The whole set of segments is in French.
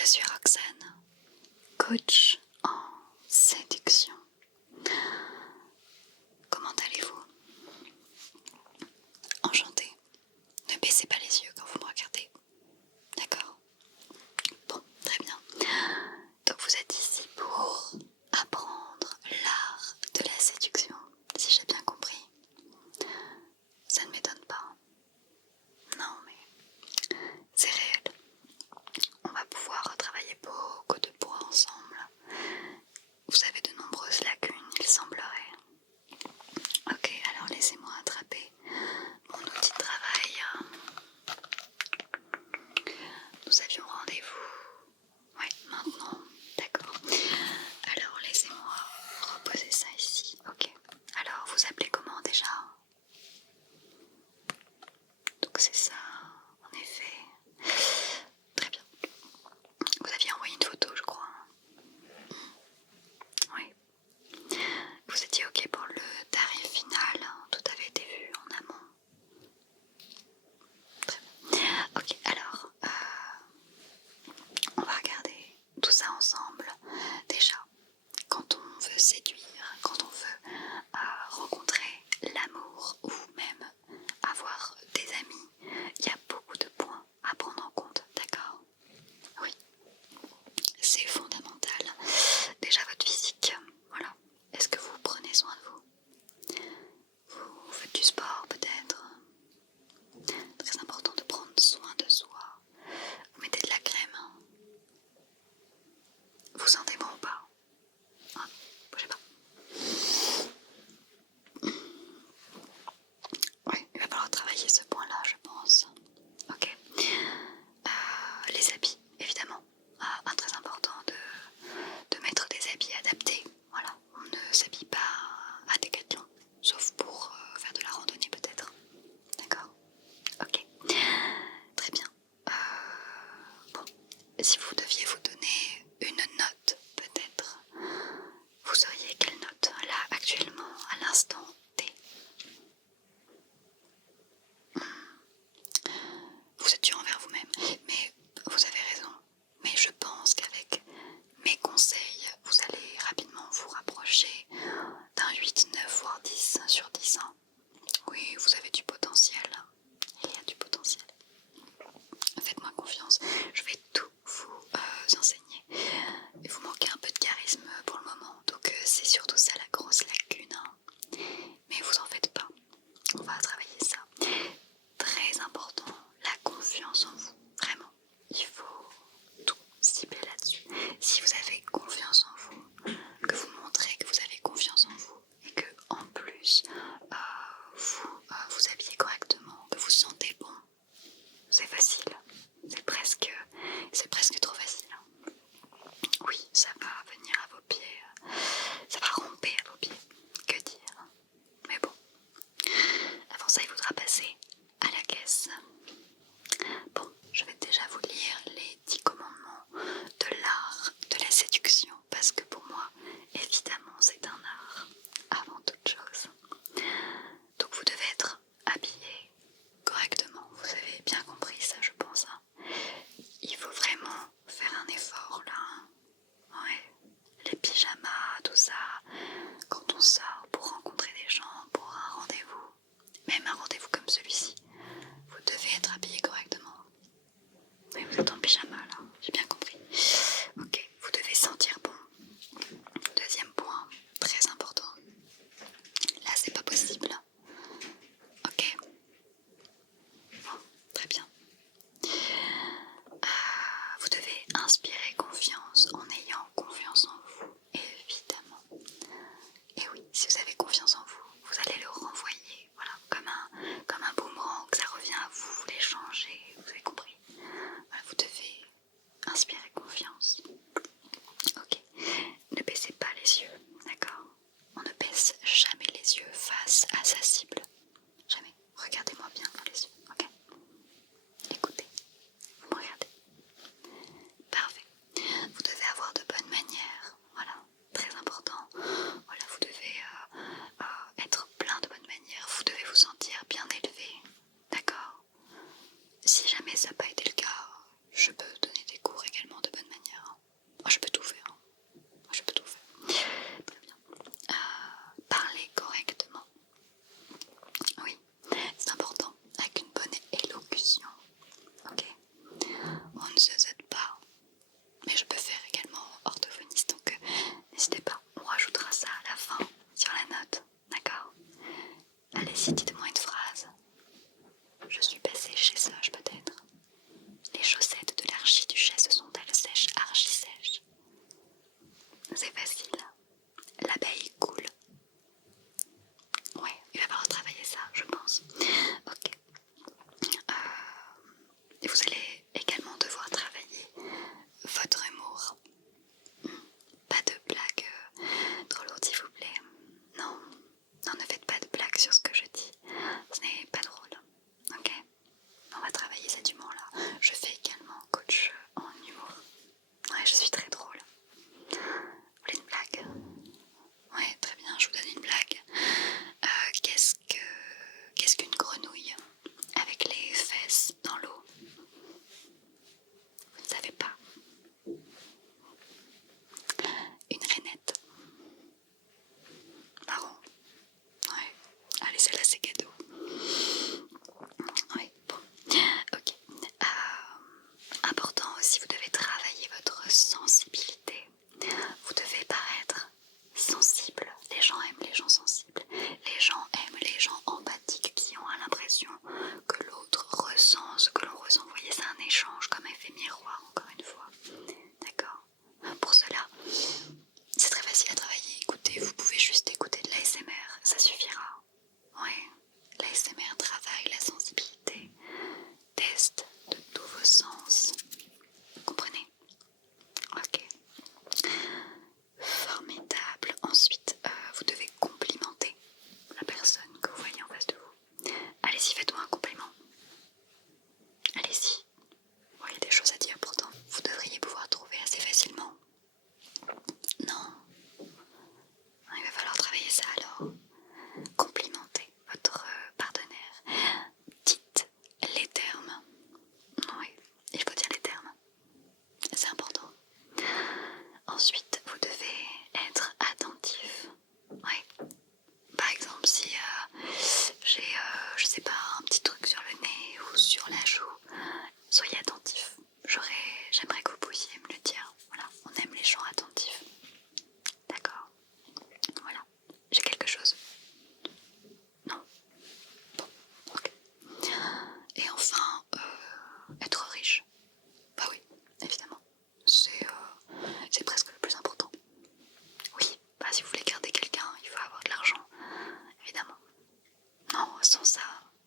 je suis Roxane, coach en séduction. Comment allez-vous? Enchantée. Ne baissez pas les yeux quand vous me regardez. D'accord? Bon, très bien. Donc vous êtes ici pour apprendre l'art de la séduction, si j'ai bien compris. Ça ne m'étonne pas. Non, mais c'est réel. On va pouvoir travailler beaucoup de points ensemble. Vous avez de nombreuses lacunes, il semblerait. Ok, alors laissez-moi attraper mon outil de travail. Nous avions rendez-vous. Ouais, maintenant. D'accord. Alors laissez-moi reposer ça ici. Ok. Alors vous appelez comment déjà? Donc c'est ça, en effet. Très bien. Vous aviez envoyé une photo, je crois. Oui. Vous étiez ok pour le tarif final, tout avait été vu en amont. Très bien. Ok, alors, on va regarder tout ça ensemble. Déjà, quand on veut séduire, quand on veut rencontrer l'amour ou même avoir des amis, il y a beaucoup de points à prendre en compte, d'accord? Oui, c'est fondamental. Déjà votre physique, voilà. Est-ce que vous prenez soin de vous? Vous faites du sport peut-être? Très important de prendre soin de soi. Vous mettez de la crème. Vous sentez bon ou pas? Ah, bougez pas. Oui, il va falloir travailler ce point-là, je pense. Ok. Les habits, évidemment. Très important de mettre des habits adaptés. Voilà, on ne s'habille pas à Décathlon, sauf pour faire de la randonnée peut-être. D'accord? Ok. Très bien. Bon, si vous deviez vous donner une note, peut-être, vous auriez quelle note là actuellement, à l'instant T? Vous êtes dur envers vous-même, mais vous avez raison. Mais je pense qu'avec mes conseils, vous allez rapidement vous rapprocher d'un 8, 9, voire 10 sur 10 ans. Oui, vous avez du potentiel. Il y a du potentiel. Faites-moi confiance, je vais tout vous enseigner. Et vous manquez un peu de charisme pour le moment, donc c'est surtout ça la grosse lacune. Mais vous en faites pas, on va travailler ça. Très important, la confiance en vous, vraiment. Il faut tout cibler là-dessus. Si vous avez confiance en vous, que vous montrez que vous avez confiance en vous et que en plus vous vous habillez correctement, que vous sentez bon, c'est facile. C'est presque trop facile. Oui, ça va venir à vos pieds, ça va ramper à vos pieds. Que dire? Mais bon, avant ça, il faudra passer à la caisse. Bon, je vais déjà vous lire les 10 commandements de l'art de la séduction, parce que pour moi, évidemment, c'est un art avant toute chose. Donc vous devez être habillé correctement, vous avez bien compris ça, je pense. Il faut vraiment faire un effort là. Ouais, les pyjamas, tout ça, quand on sort pour rencontrer des gens, pour un rendez-vous, même un rendez-vous comme celui-ci, vous devez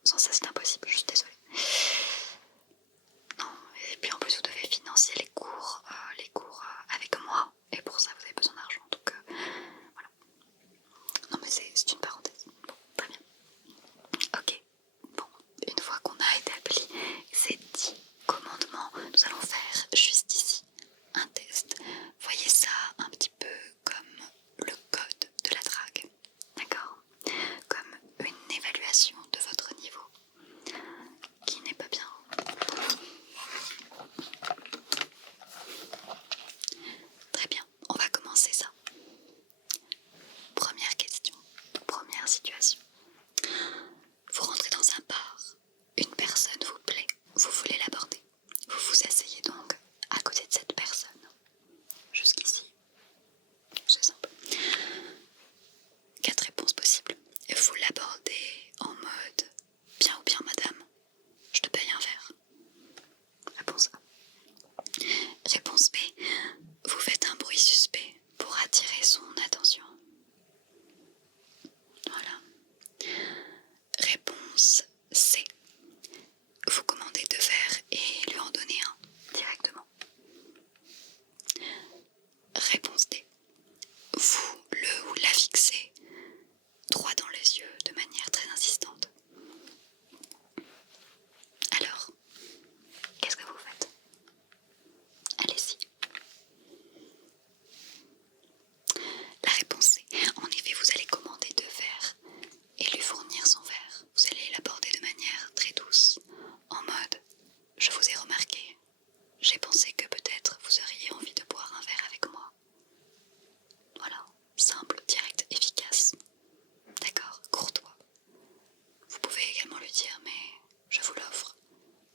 Sans ça c'est impossible, je suis désolée. Non, et puis en plus vous devez financer les cours avec moi, et pour ça vous avez besoin d'argent, donc voilà. Non mais c'est une parenthèse. Bon, très bien. Ok, bon, une fois qu'on a établi ces 10 commandements, nous allons faire juste ici un test. Voyez ça un petit peu comme le code de la drague, d'accord? Comme une évaluation de votre niveau qui n'est pas bien haut. Très bien, on va commencer ça. Première question, première situation. Vous rentrez dans un bar, une personne vous plaît, vous voulez l'aborder. Vous vous asseyez donc à côté de cette personne. Jusqu'ici, c'est simple. 4 réponses possibles. Vous l'abordez en mode bien ou bien madame, je te paye un verre. Réponse A. Réponse B. Vous faites un bruit suspect pour attirer son attention. Voilà. Réponse C. Vous commandez 2 verres et lui en donnez un directement. Réponse D. Vous le ou la fixez droit dans les yeux de manière très insistante. Alors, qu'est-ce que vous faites? Allez-y. La réponse C. En effet, vous allez commander 2 verres et lui fournir son verre. Vous allez l'aborder de manière très douce, en mode « Je vous ai remarqué, j'ai pensé que peut-être vous auriez envie de boire un verre avec moi. » Voilà, simple, direct, efficace. D'accord, courtois. Vous pouvez également lui dire « Mais je vous l'offre,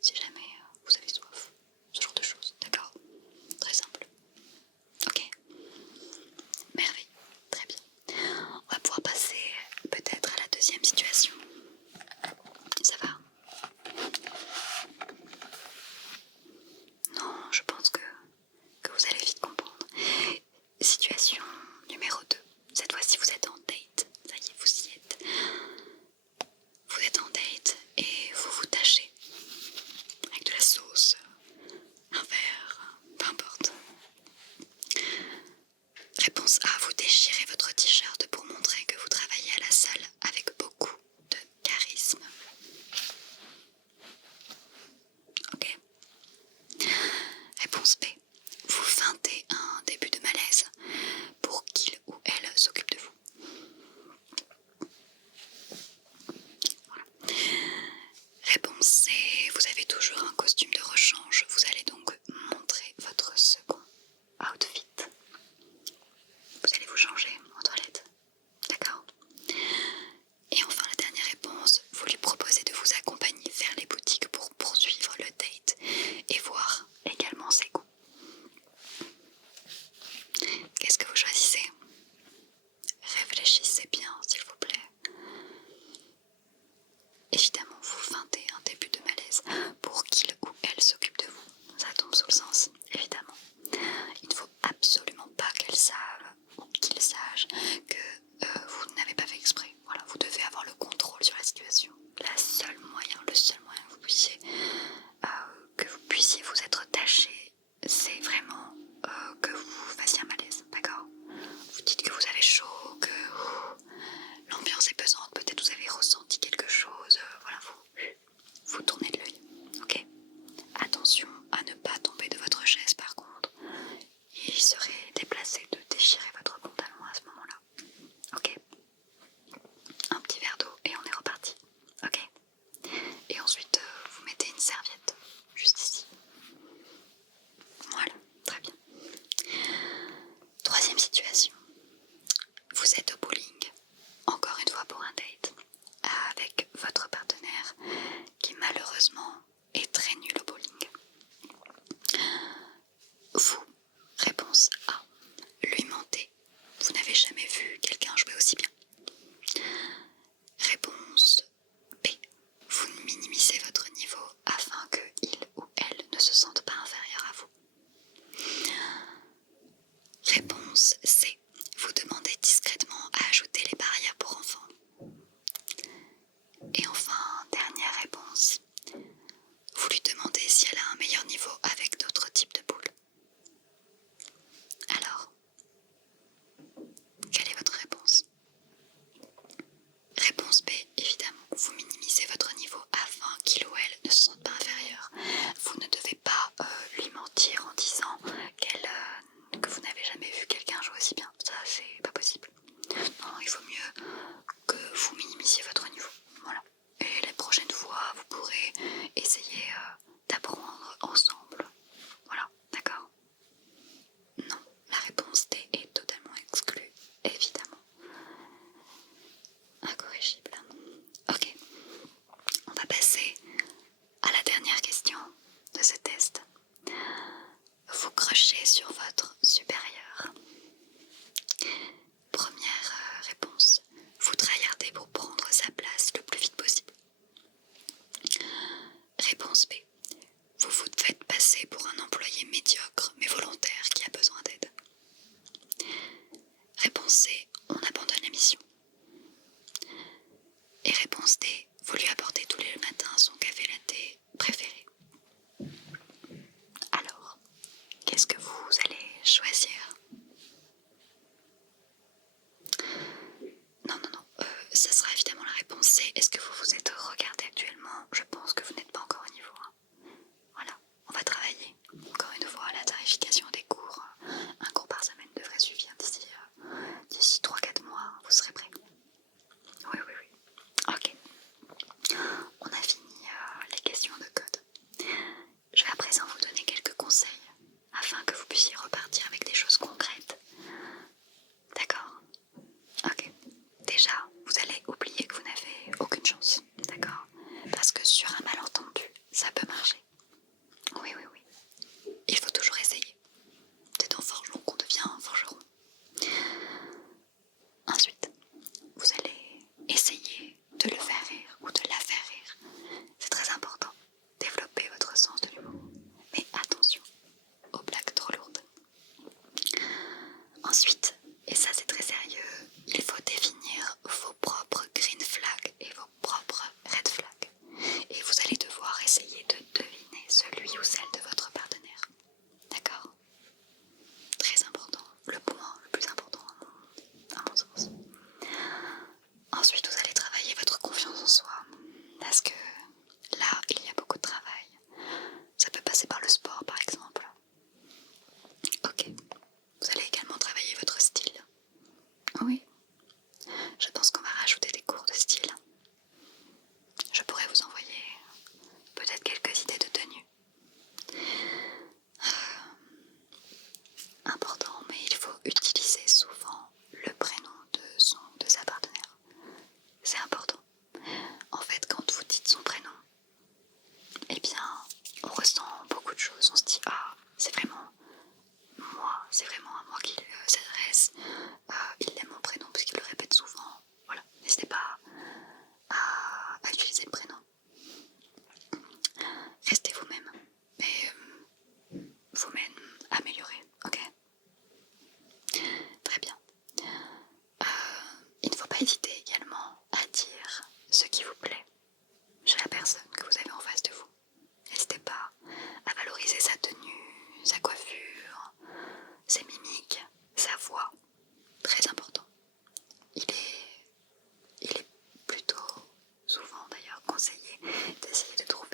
si jamais vous avez soif. » Ce genre de choses, d'accord? Très simple. Ok? Merveille, très bien. On va pouvoir passer peut-être à la deuxième situation. Ça va? Non, je pense que vous allez vite comprendre. Situation numéro 2. Cette fois-ci, vous êtes en date. Ça y est, vous y êtes. Vous êtes en date et vous vous tâchez avec de la sauce, un verre, peu importe. Réponse A. Vous déchirez votre t-shirt pour montrer que vous travaillez à la salle avec beaucoup de charisme. Ok. Réponse B. Vous feintez un début de malaise pour qu'il ou elle s'occupe de vous. Voilà. Réponse C. Vous avez toujours un costume de rechange. Vous allez donc montrer votre second outfit. Vous allez vous changer en toilette. D'accord? Et enfin la dernière réponse, vous lui proposez de vous accompagner vers les boutiques pour poursuivre le date et voir également ses goûts. Qu'est-ce que vous choisissez? Réfléchissez bien s'il vous plaît. Évidemment vous feintez un début de malaise pour qu'il ou elle s'occupe de vous. Ça tombe sous le sens, évidemment. Il ne faut absolument pas qu'elle sache ou qu'il sache que vous n'avez pas fait exprès. Voilà, vous devez avoir le contrôle sur la situation. Le seul moyen que vous puissiez vous être taché, c'est vraiment que vous fassiez un malaise, d'accord? Vous dites que vous avez chaud, que l'ambiance est pesante, peut-être vous avez ressenti quelque chose, voilà, vous tournez de l'œil, ok? Réponse B. Vous vous faites passer pour un employé médiocre mais volontaire qui a besoin d'aide. Réponse C. On abandonne la mission. Et réponse D. Vous lui apportez tous les matins son café latte préféré. Alors, qu'est-ce que vous allez choisir? Non, ça sera évidemment la réponse C. Est-ce que vous vous êtes regardé actuellement? Je pense que vous n'êtes pas encore au niveau 1. Voilà, on va travailler. Encore une fois, la tarification des cours. Un cours par semaine devrait suffire d'ici 3-4 mois. Vous serez prêts? Oui. Ok. On a fini les questions de code. Je vais à présent vous donner quelques conseils afin que vous puissiez repartir avec des choses concrètes. D'accord? Ok. Déjà, vous allez oublier que vous n'avez aucune chance. D'accord? Parce que sur un malentendu, ça peut marcher. Oui. Il faut toujours essayer. C'est en forgeant qu'on devient forgeron. Ensuite, vous allez essayer de le faire rire ou de la faire rire. C'est très important. Développez votre sens de l'humour. Mais attention aux blagues trop lourdes. Ensuite, et ça c'est très sérieux, il faut définir vos propres green flags et vos propres red flags. Et vous allez devoir essayer de deviner celui ou celle de votre partenaire. D'accord? Très important. Le point le plus important à mon sens. Ensuite, vous allez travailler votre confiance en soi. Parce que là, il y a beaucoup de travail. Ça peut passer par le sport, par exemple. Ok. Vous allez également travailler votre style. Oui. Je pense qu'on va rajouter des cours de style. Je pourrais vous envoyer peut-être quelques idées de tenue. Important, mais il faut utiliser souvent le prénom de sa partenaire. C'est important. En fait, quand vous dites son prénom, eh bien, on ressent beaucoup de choses. On se dit, ah, c'est vraiment à moi qu'il s'adresse. Il aime mon prénom parce qu'il le répète souvent. Voilà, n'hésitez pas à utiliser le prénom. Restez vous-même, mais vous-même améliorez, ok? Très bien. Il ne faut pas hésiter également à dire ce qui vous plaît chez la personne que vous avez en face de vous. N'hésitez pas à valoriser sa tenue, sa coiffure, ses mimiques, sa voix. Très important. Il est plutôt souvent d'ailleurs conseillé d'essayer de trouver